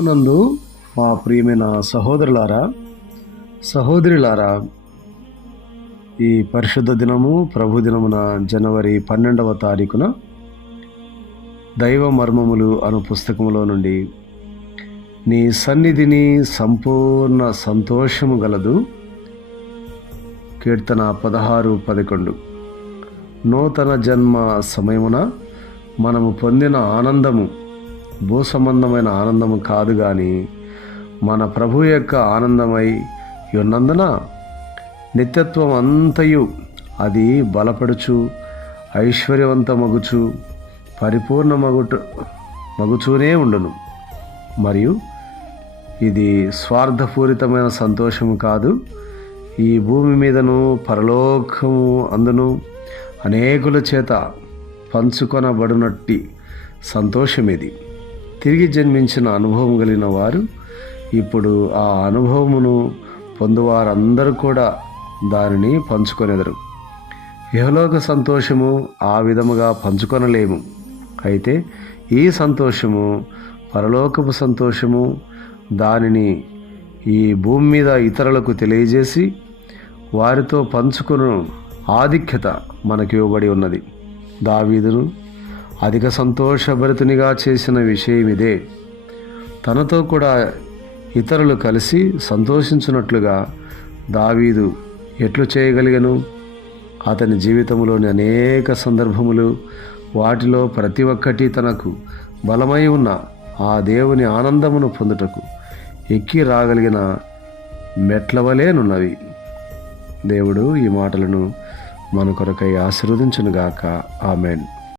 నందు మా ప్రియమైన సహోదరులారా సహోదరులారా ఈ పరిశుద్ధ దినము ప్రభు దినమున జనవరి పన్నెండవ తారీఖున దైవ మర్మములు అను పుస్తకములో నుండి నీ సన్నిధిని సంపూర్ణ సంతోషము గలదు. కీర్తన పదహారు పదకొండు. నూతన జన్మ సమయమున మనము పొందిన ఆనందము భూ సంబంధమైన ఆనందము కాదు కానీ మన ప్రభు యొక్క ఆనందమై ఉన్నందున నిత్యత్వం అంతయు అది బలపడుచు ఐశ్వర్యవంతమగుచు పరిపూర్ణ మగుట మగుచూనే ఉండును. మరియు ఇది స్వార్థపూరితమైన సంతోషము కాదు. ఈ భూమి మీదను పరలోకము అందును అనేకుల చేత పంచుకొనబడినట్టి సంతోషం ఇది తిరిగి జన్మించిన అనుభవం కలిగిన వారు ఇప్పుడు ఆ అనుభవమును పొందువారందరూ కూడా దానిని పంచుకొనెదరు. యహలోక సంతోషము ఆ విధముగా పంచుకొనలేము. అయితే ఈ సంతోషము పరలోకపు సంతోషము దానిని ఈ భూమి మీద ఇతరులకు తెలియజేసి వారితో పంచుకును ఆధిక్యత మనకి ఇవ్వబడి ఉన్నది. దావీదును అధిక సంతోషభరితునిగా చేసిన విషయం ఇదే. తనతో కూడా ఇతరులు కలిసి సంతోషించున్నట్లుగా దావీదు ఎట్లు చేయగలిగను? అతని జీవితంలోని అనేక సందర్భములు వాటిలో ప్రతి ఒక్కటి తనకు బలమై ఉన్న ఆ దేవుని ఆనందమును పొందుటకు ఎక్కి రాగలిగిన మెట్లవలేనున్నవి దేవుడు ఈ మాటలను మన కొరకై ఆశీర్వదించునుగాక. ఆమెన్.